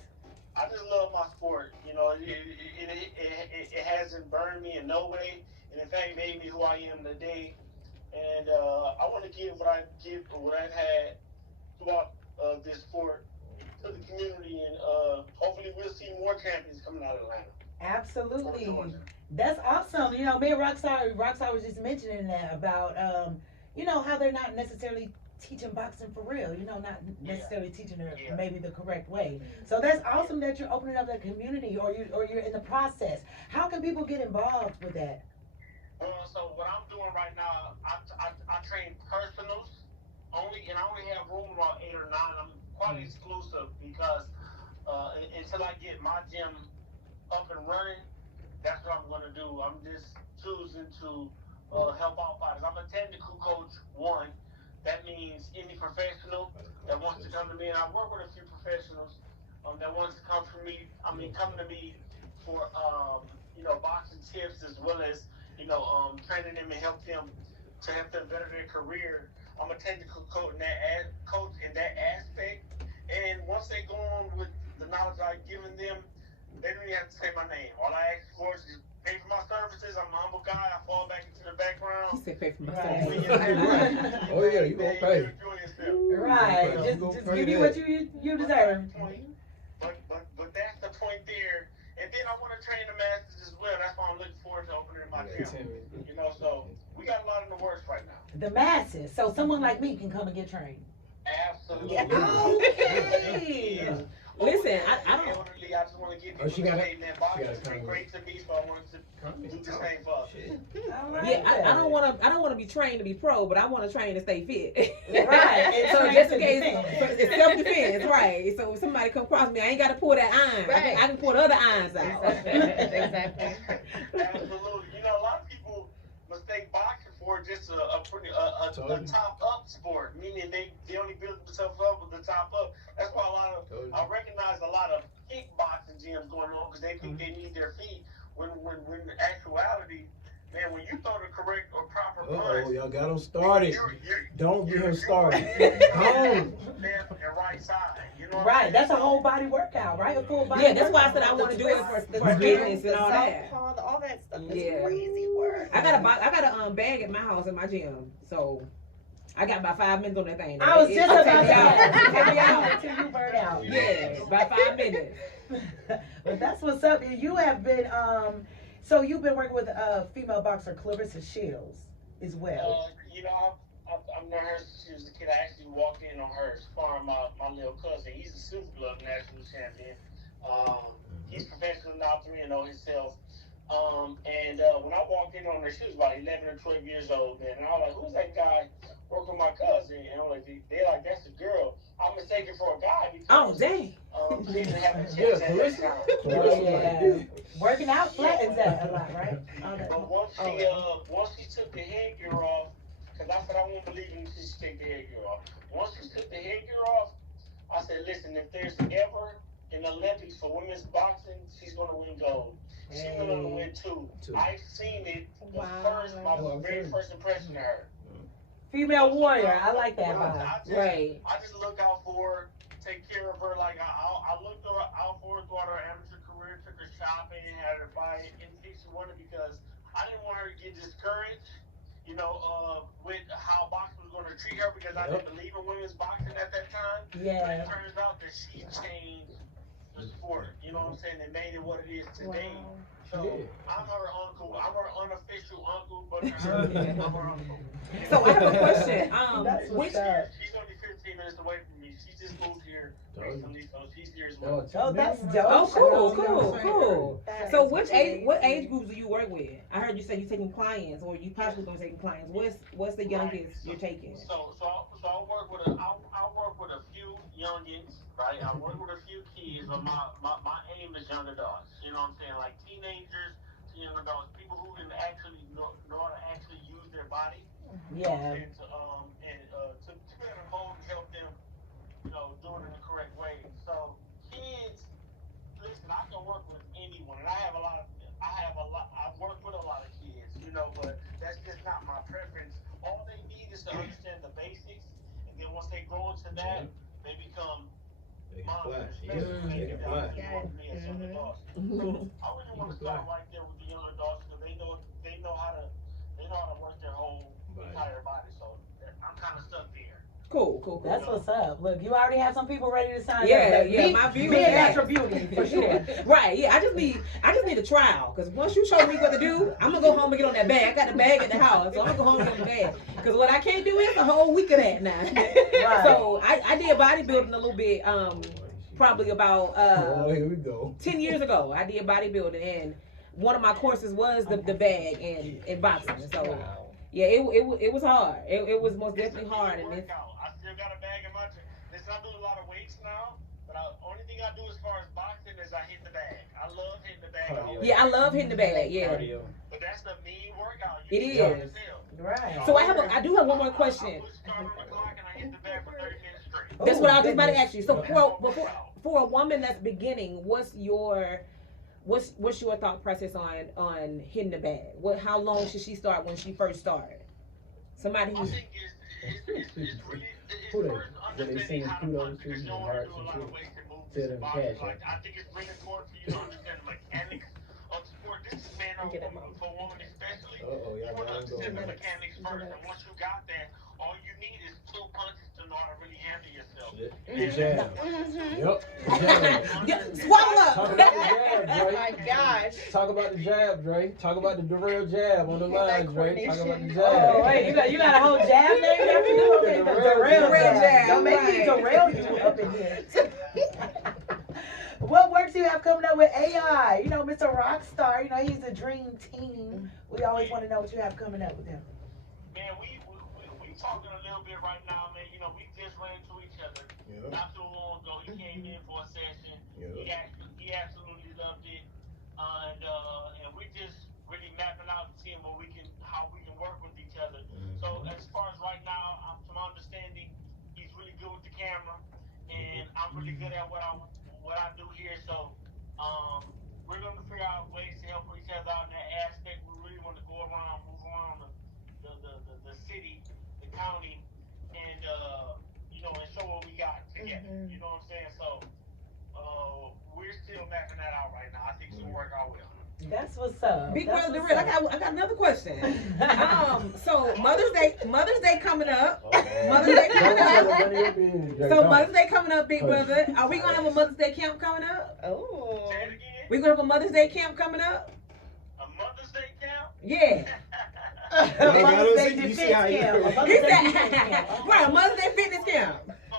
I just love my sport. You know, it hasn't burned me in no way, and in fact made me who I am today. And I want to give what I've had throughout this sport to the community, and hopefully we'll see more champions coming out of Atlanta. Absolutely. That's awesome. You know, me and Rockstar was just mentioning that about, you know, how they're not necessarily teaching boxing for real, you know, not necessarily teaching it maybe the correct way. So that's awesome that you're opening up that community, or you're in the process. How can people get involved with that? So what I'm doing right now, I train personals only, and I only have room about 8 or 9. I'm quite exclusive because until I get my gym up and running, that's what I'm going to do. I'm just choosing to help out fighters. I'm a technical coach, 1. That means any professional that wants to come to me, and I work with a few professionals that wants to come to me. Come to me for boxing tips as well as training them and help them better their career. I'm a technical coach in that aspect, and once they go on with the knowledge I've given them, they don't even have to say my name. All I ask for is pay for my services. I'm a humble guy. I fall back into the background. He said pay for my Right. When services. you're Oh, yeah, you gonna pay. Right. You Just gonna pay give you that. what you deserve. But that's the point there. And then I want to train the masters as well. That's why I'm looking forward to opening my Yeah, gym. Timmy. You know, so we got a lot in the works right now. The masses. So someone like me can come and get trained. Absolutely. Okay. Listen, I don't. Elderly, I just want to get Oh, people she gotta- to that boxing she has gotta been come great to me, so I wanted to do the same for others. Shit. I like Yeah, that. I don't want to be trained to be pro, but I want to train to stay fit. Right. And So train just to in case, defend. it's self defense, right? So if somebody come across me, I ain't got to pull that iron. Right. I can pull the other irons out. Exactly. Absolutely. You know, a lot of people mistake boxing for just a top up sport, meaning they only build themselves up with the top up. That's why I recognize a lot of kickboxing gyms going on because they think they need their feet. When in actuality, man, when you throw the correct or proper punch, Y'all got him started. Don't get him started. Don't. Left and right side. You know what I'm Right. saying? That's a whole body workout, right? A full body. Yeah, that's why I said I workout. want to do it for The fitness the and all that. southpaw, all that stuff is Yeah. crazy work. I got a bag at my house in my gym, so I got about 5 minutes on that thing. I was just It'll about take to me out. ask. It'll take me Take out. out until you burn out. Yeah, about 5 minutes. But that's what's up. You have been so you've been working with female boxer Clarissa Shields as well. You know, I've known her since she was a kid. I actually walked in on her sparring my little cousin. He's a super glove national champion. He's professional now, 3-0 himself. And when I walked in on her, she was about 11 or 12 years old, man. And I was like, who's that guy working with my cousin? And I'm like, they're like, that's a girl. I'm mistaken for a guy because Oh dang! she didn't have a chance Yeah, at that Clarissa. time. Yeah. Working out flattens that a lot, right? All that. But once she took the headgear off, because I said I won't believe it until she take the headgear off. Once she took the headgear off, I said, listen, if there's ever an Olympics for women's boxing, she's gonna win gold. She's gonna win two. I've seen it. My very first impression of her. Female warrior. I like that vibe. Right. I just look out for her, take care of her. Like I looked out for her throughout her amateur career, took her shopping, had her buy anything she wanted because I didn't want her to get discouraged, you know, with how boxing was going to treat her because I didn't believe in women's boxing at that time. Yeah. But it turns out that she changed the sport. You know what I'm saying? It made it what it is today. Wow. So I'm her uncle. I'm her unofficial uncle, but to her, I'm her uncle. So I have a question. That's Which what's up. She's only 15 minutes away from me. She just moved here recently, so she's here as well. Oh, that's dope. Oh, cool. That So is what amazing. age groups do you work with? I heard you say you're taking clients, or you possibly gonna take clients. What's the youngest you're taking? So I work with a few youngins, right? I work with a few kids, but my aim is young adults. You know what I'm saying? Like teenagers to young adults, people who can actually know how to actually use their body. Yeah. And to be able to mold and help them, you know, do it in the correct way. So kids, listen, I can work with anyone, and I've worked with a lot of kids, you know, but that's just not my preference. All they need is to understand the basics, and then once they grow into that, they become They can fly. monsters. Yeah, Especially they if can they fly. work with me as young adults. I really want to start right there with the young adults because they know how to work their whole entire body. So I'm kind of stuck there. Cool. That's what's up. Look, you already have some people ready to sign up. Yeah, Like, yeah, me- my view me is and that. natural beauty for sure. Right, yeah. I just need a trial. Cause once you show me what to do, I'm gonna go home and get on that bag. I got the bag at the house, so I'm gonna go home and get on the bag. Cause what I can't do is a whole week of that now. Right. So I did bodybuilding a little bit, probably about here we go. 10 years ago. I did bodybuilding, and one of my courses was the bag and boxing. So yeah, it was hard. It was most definitely hard. And it's, I still got a bag in my gym. Listen, I do a lot of weights now, but the only thing I do as far as boxing is I hit the bag. I love hitting the bag. Cardio. yeah, I love hitting the bag. Yeah, Cardio. But that's the mean workout. It You is. can tell. Right. So I do have one more question. I put start on the clock and I hit the bag for 30 minutes straight. That's what I was just about to goodness. ask you. So for a woman that's beginning, what's your thought process on hitting the bag? How long should she start when she first started? Somebody I who's think it's really Who they- first what they understanding send how to kudos punch to because and you don't want to hearts do a and lot shit. of ways to move Tell this them boxing. cash Like I think it's really important for you to understand the mechanics of sport. This is man know, Get it, Mom. for women especially, Uh-oh, you y'all want to got understand the going. mechanics first, and once you got that, all you need is 2 punches to know how to really handle yourself. Shit. And Jab. Yep. Jab. Yeah, swallow Talk up. about the jab, Oh Dre. my gosh. Talk about the jab, Dre. Talk about the Dirrell jab on the line, Dre. Talk about the coordination. jab. Oh, wait, you got a whole jab name you have to do? Okay, the Dirrell Dirrell jab. jab, Don't make me right. derail you up in here. What work do you have coming up with AI? You know, Mr. Rockstar, you know, he's a dream team. We always want to know what you have coming up with him. man, we talking a little bit right now, man. You know, we just ran into each other Yeah. not too long ago. He came in for a session. Yeah. He absolutely loved it, and we just really mapping out and seeing how we can work with each other. So as far as right now, from my understanding, he's really good with the camera, and I'm really good at what I do here. So we're gonna figure out ways to help each other out in that aspect. We really want to go around, move around the city, the county, and you know, and show what we got together. You know what I'm saying? So we're still mapping that out right now. I think it's gonna work out well. That's what's up. Big That's brother what's Dirrell, up. I got another question. So Mother's Day coming up. Mother's Day coming up. So Mother's Day coming up, big brother. Are we gonna have a Mother's Day camp coming up? Oh. Say it again. We gonna have a Mother's Day camp coming up? A Mother's Day camp? Yeah. Mother's Day You defense see how you- camp. A Mother's He Day said, defense camp. right, a Mother's Day fitness camp. So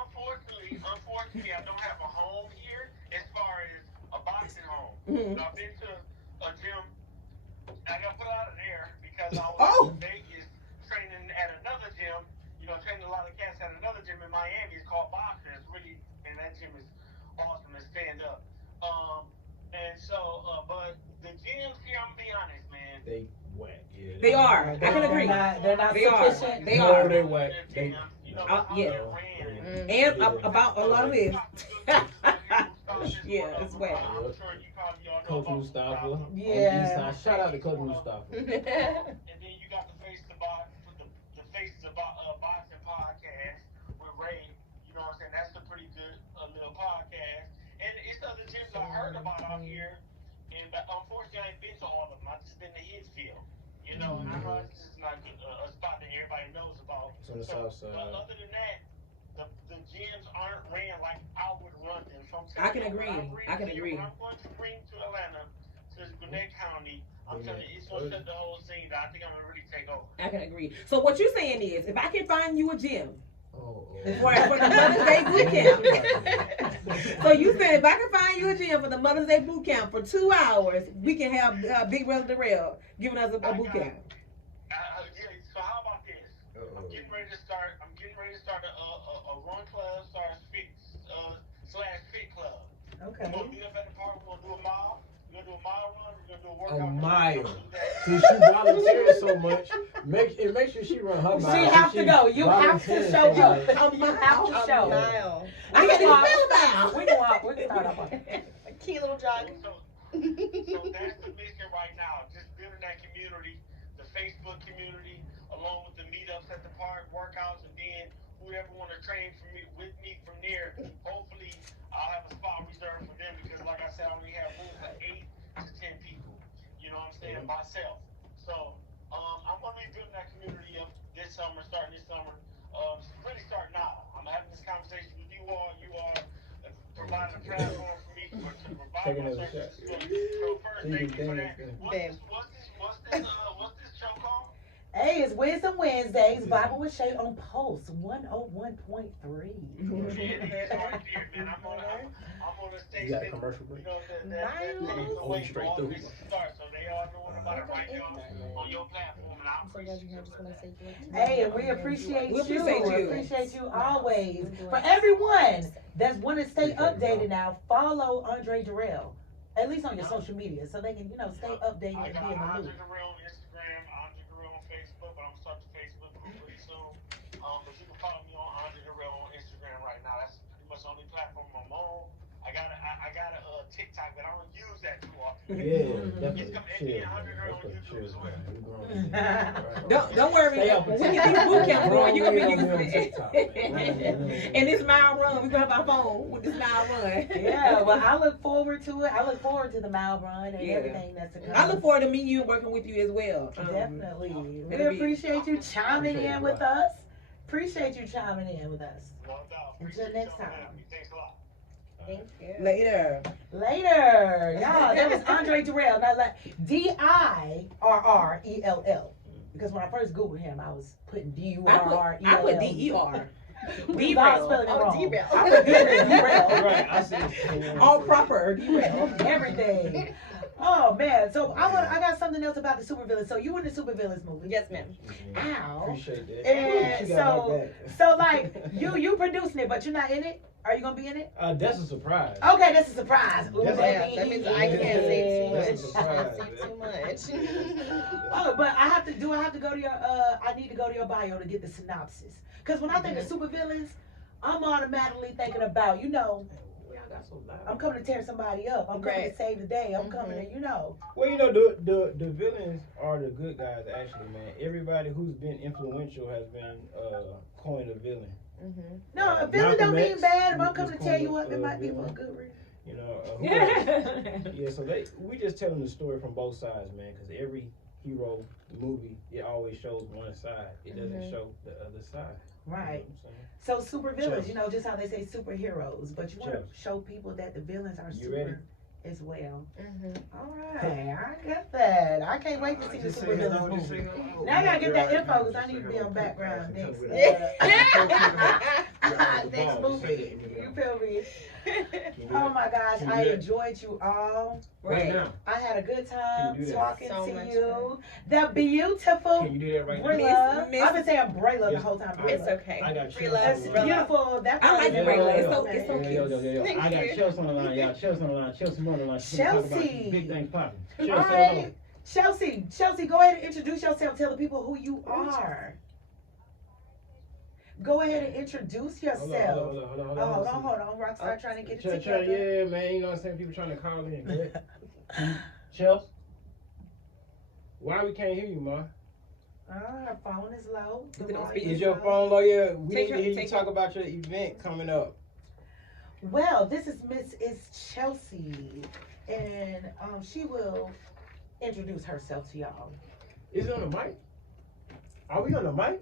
unfortunately, I don't have a home here as far as a boxing home. Mhm. I've been to a gym. I got put out of there because I was Oh. in Vegas training at another gym. You know, training a lot of cats at another gym in Miami. It's called Boxing. It's really, man, that gym is awesome to stand up. And so, but the gyms here, I'm gonna be honest, man. They whack, yeah. They are. I can agree. They're not They are. sufficient. They No, are. they whack. They, You know, yeah. how they're ran. And about a lot of this. Yeah, it's whack. I'm sure you probably all know Coach about Mustafa. Yeah. On Eastside. Shout out to Coach Mustafa. And then you got the Faces of Boxing podcast with Ray. You know what I'm saying? That's a pretty good little podcast. And it's other gyms I heard about out here. And unfortunately, I ain't been to all of them. I've just been to Hitsville. You know, and I know it's just not a spot that everybody knows about. It's on the south side. But other than that, the gyms aren't ran like I would run them. So I can agree. I can agree. When I'm going to bring to Atlanta, to Gwinnett County, I'm telling you, it's going to shut the whole scene down. I think I'm going to really take over. I can agree. So what you're saying is, if I can find you a gym Oh, for the Mother's Day boot camp. So you said if I can find you a gym for the Mother's Day boot camp for 2 hours, we can have Big Brother Dirrell giving us a boot camp. So how about this? I'm getting ready to start a run club /fit club. Okay. We're gonna meet up at the park. We're gonna do a mile. We're gonna do a mile run. We're gonna do a A workout. mile. Since she volunteers so much, make sure she run her mile. She have to go. You have to volunteers show so up. much. You have to show. Mile. I can even spell about. We can walk. We can start off on A key little jog. So that's the mission right now. Just building that community, the Facebook community, along with the meetups at the park, workouts, and then whoever want to train with me from there. Hopefully, I'll have a spot reserved for them because, like I said, I only have room for 8 to 10 people. You know what I'm saying? Myself. So I'm gonna be building that community up starting this summer. Really start now. I'm having this conversation with you all. You are providing a platform for me to provide my services. So first, thank you for that. What's this show called? Hey, it's Wisdom Wednesdays, Bible with Shay on Pulse 101.3. Yeah, it is right there, man. I'm gonna stay. You got a commercial break? You know, that paves the way for all this to start. So they all know about it right now on your platform, and I'm I'm so glad you're here. Just want to say Hey, and we appreciate We you. appreciate you. We appreciate you always. For everyone that's want to stay updated now, follow Andre Dirrell, at least on your social media, so they can, stay updated I and got be in the Andre loop. Dirrell on Instagram, Andre Dirrell on Facebook, but I'm gonna start the Facebook group pretty soon. But you can follow me on Andre Dirrell on Instagram right now. That's pretty much the only platform I'm on. I got a TikTok, but I don't use that too often. Yeah, It's definitely. coming Chill, in man. 100 girl That's on what YouTube chill, as well. man. We grown men. Right. Don't worry. Stay off When the we get these boot camps going, you're gonna be Grown used men to on TikTok, it. man. And this mile run, we gonna have our phone with this mile run. Yeah, well, I look forward to it. I look forward to the mile run and Yeah. everything that's to come. I look forward to meeting you and working with you as well. Definitely. We it'll be- appreciate you chiming Appreciate in it, with bro. us. Appreciate you chiming in with us. No doubt. Until Appreciate next y'all time. having me. Thanks a lot. Thank you. Later. Later. Y'all, that was Andre Dirrell. Not like Dirrell. Because when I first Googled him, I was putting Durrell. I put D-E-R. We all spelling it Oh, wrong. Dirrell. I put Dirrell. Right, I see it. All proper derail. Everything. Oh man, so I got something else about the supervillains. So you in the supervillains movie? Yes, ma'am. Ow. Appreciate that. And She got my back. so like you producing it, but you're not in it. Are you gonna be in it? That's a surprise. Okay, that's a surprise. Ooh, That's Yeah, that means I can't say too That's a much. surprise. Say too much. Oh, but I have to go to your I need to go to your bio to get the synopsis. Cause when I think of supervillains, I'm automatically thinking about, Y'all got so loud. I'm coming to tear somebody up. I'm coming to Right. save the day. I'm coming to, Well, the villains are the good guys, actually, man. Everybody who's been influential has been coined a villain. Mhm. No, a villain don't Malcolm mean X bad. If I'm was coming to tear you coined up, it a might be for a villain. good reason. You know, who else? Yeah, so we just telling the story from both sides, man. Because every hero movie, it always shows one side. It doesn't show the other side. Right. You know what I'm saying? So super villains, Cheers. just how they say superheroes, but you want to Cheers. show people that the villains are You super ready? as well. Mhm. All right, I got that. I can't wait to see the super villains movie. Now I gotta get that info because I need to be on background next. Next movie. You feel me? Oh my gosh, Can you I do that? enjoyed you all. Right now. I had a good Can time you do that? talking So to much you. The beautiful Can you do that right now? Brela. Miss- I've been saying Brela the Yes. whole time. It's Brela. okay. I got chills. Brela, That's Brela. beautiful. That's I like why Brela. it's It's so cute. I got you. Chelsea on the line, y'all. Chelsea on the line. Chelsea on the line. She's gonna talk about Chelsea. big things popping. All Chelsea, right, Chelsea, go ahead and introduce yourself. Tell the people who you are. Go ahead and introduce hold yourself. on. Hold on. Rockstar trying to get it Try, together. yeah, man. You know what I'm saying? People trying to call in. Chelsea, why we can't hear you, ma? Her phone is low. The Is it on volume Is your low. phone low? Yeah, we Take need to your- hear you take talk about your event coming up. Well, this is Miss Chelsea, and she will introduce herself to y'all. Is it on the mic? Are we on the mic?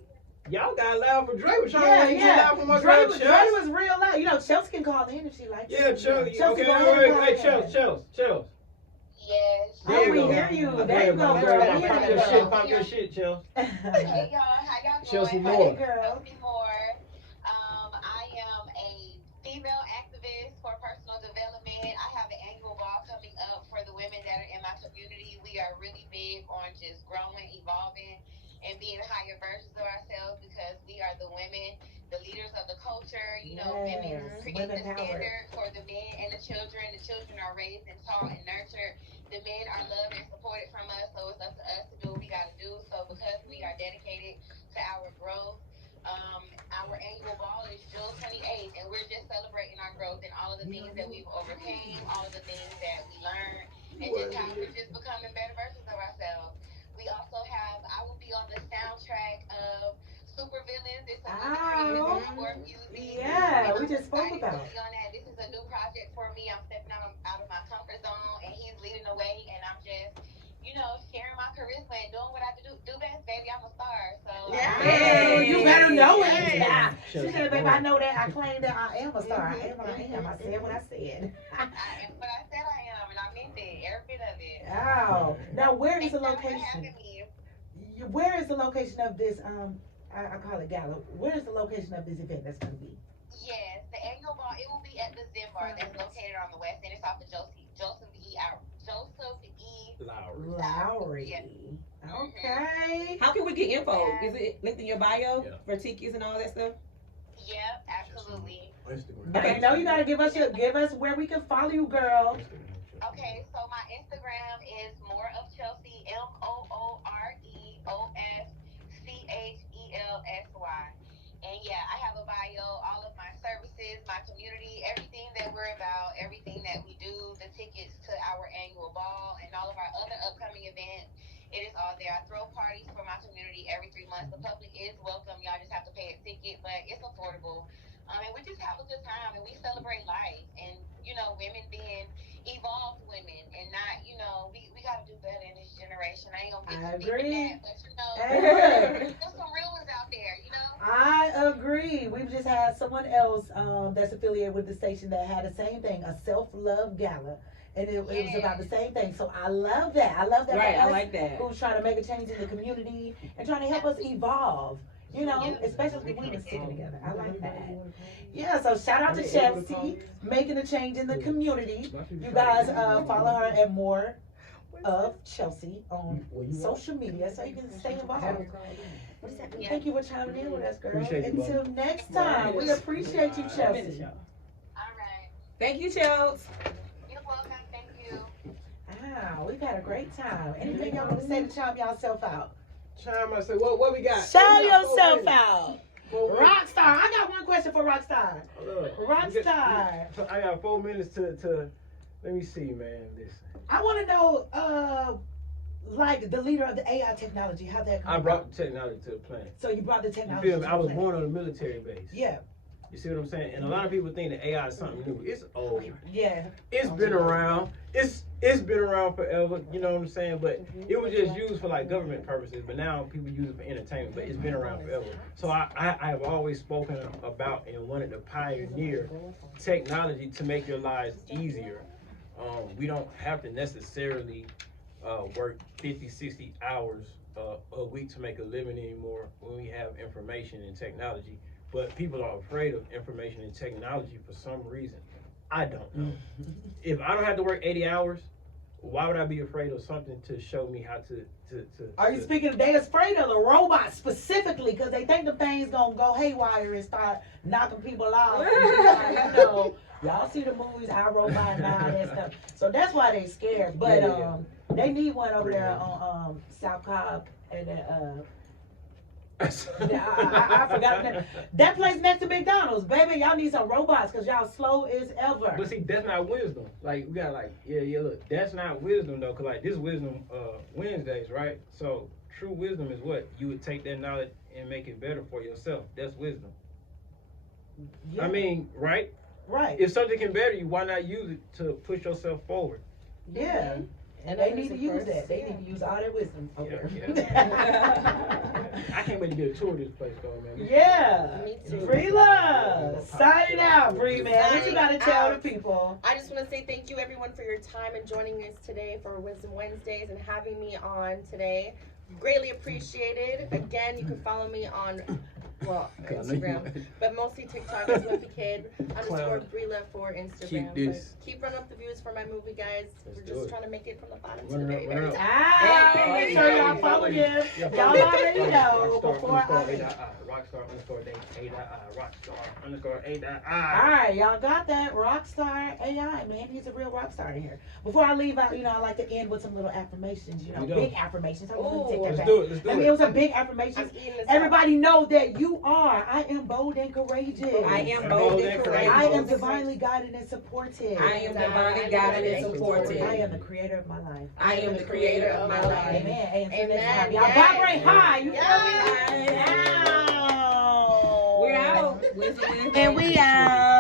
Y'all got loud for Dre. We're trying to get loud for my Dre girl, was Chelsea. real loud. Chelsea can call in if she likes. Yeah, Chelsea. Chelsea, Okay, go ahead and wait, call in. Chelsea. Yes. Oh, we go. hear you. Okay, There you go, my girl. girl. We Pop hear your you, shit, girl. pop your shit, Chelsea. Hey y'all, how y'all doing? Chelsea My Moore. name is Girl. Chelsea Moore. I am a female activist for personal development. I have an annual ball coming up for the women that are in my community. We are really big on just growing, evolving, and being higher versions of ourselves because we are the women, the leaders of the culture. Women Yes, create women the power. standard for the men and the children. The children are raised and taught and nurtured. The men are loved and supported from us, so it's up to us to do what we got to do. So because we are dedicated to our growth, our annual ball is June 28th, and we're just celebrating our growth and all of the things that we've overcame, all of the things that we learned, and just how we're just becoming better versions of ourselves. We also I will be on the soundtrack of Super Villains. It's a movie created for music. Yeah, And we I'm just spoke excited about to it. be on that. This is a new project for me. I'm stepping out of my comfort zone, and he's leading the way, and I'm just, sharing my charisma and doing what I do best, baby. I'm a star, so Hey, you better know it. Hey. Yeah. She Chelsea said, babe, Moore. I know that. I claim that I am a star. I am what I am. I said what I said. I am what I said I am, and I meant it, every bit of it. Oh. Now, where is Thanks the y'all for location? having me. Where is the location of this, I call it gala. Where is the location of this event that's going to be? Yes, the annual ball, it will be at the Zen Bar that's located on the west end. It's off of Joseph E. Lowry. Yes. Okay. How can we get info? Is it linked in your bio Yeah. for tickets and all that stuff? Yep, absolutely. Instagram. Okay, now you gotta give us where we can follow you, girl. Okay, so my Instagram is More of Chelsea, MOOREOFCHELSY. And yeah, I have a bio, all of my services, my community, everything that we're about, everything that we do, the tickets to our annual ball, all of our other upcoming events. It is all there. I throw parties for my community every 3 months. The public is welcome. Y'all just have to pay a ticket, but it's affordable. And we just have a good time, and we celebrate life, and women being evolved women, and not, we got to do better in this generation. I ain't gonna get too deep in that, but there's some real ones out there. I agree. We've just had someone else that's affiliated with the station that had the same thing, a self-love gala. And it was about the same thing. So I love that. I love that. Right, I like that. Who's trying to make a change in the community and trying to help us evolve. Especially the women sticking together. I like that. Yeah, so shout out to Chelsea, making a change in the community. You guys follow her at More of Chelsea on social media so you can stay involved. Thank you for chiming in with us, girl. Until next time, we appreciate you, Chelsea. All right. Thank you, Chelsea. You're welcome. Thank you. We've had a great time. Anything y'all want to say to chime y'allself out? Chime myself. What we got? Shout yourself out. Rockstar. I got one question for Rockstar. Rockstar. I got 4 minutes to let me see, man. Listen. I want to know, like the leader of the AI technology, how that I brought the technology to the planet. So you brought the You technology feel to me? the I was planet. born on a military base. Yeah. You see what I'm saying? And a lot of people think that AI is something new. It's old. Yeah. It's been around. It's been around forever. You know what I'm saying? But it was just used for like government purposes. But now people use it for entertainment. But it's been around forever. So I have always spoken about and wanted to pioneer technology to make your lives easier. We don't have to necessarily work 50, 60 hours a week to make a living anymore when we have information and technology. But people are afraid of information and technology for some reason. I don't know. If I don't have to work 80 hours, why would I be afraid of something to show me how to Are you speaking of they afraid of the robots specifically because they think the thing's gonna go haywire and start knocking people off? Y'all see the movies, I Robot and all that stuff. So that's why they scared. But they need one over there on South Cobb and I forgot that. That place next to McDonald's, baby. Y'all need some robots because y'all slow as ever. But see, that's not wisdom. Like we got look, that's not wisdom though, cause like this wisdom Wednesdays, right? So true wisdom is what you would take that knowledge and make it better for yourself. That's wisdom. Yeah. I mean, right? Right. If something can better you, why not use it to push yourself forward? Yeah. And they need to use that. They need to use all their wisdom. I can't wait to get a tour of this place, though, man. Yeah. Me too. Brela, sign it out, Bree, man. What you gotta tell the people? I just want to say thank you, everyone, for your time and joining us today for Wisdom Wednesdays and having me on today. Greatly appreciated. Again, you can follow me on Instagram, but mostly TikTok as WimpyKid _ Brela for Instagram. Keep running up the views for my movie, guys. We're just trying to make it from the bottom to the very, very top. Make sure y'all follow him. Y'all already know. Before Rockstar _ Rockstar _ All right, y'all got that. Rockstar AI, man. He's a real rock star in here. Before I leave out, I like to end with some little affirmations, big affirmations. I want to take that back. Let's do it. It was a big affirmation. Everybody know that you are. I am bold and courageous. I am bold and courageous. I am divinely guided and supported. I am divinely guided and supported. I am the creator of my life. I am the creator of my life. Amen. Amen. Y'all vibrate high. You feel me? We're out. And we out.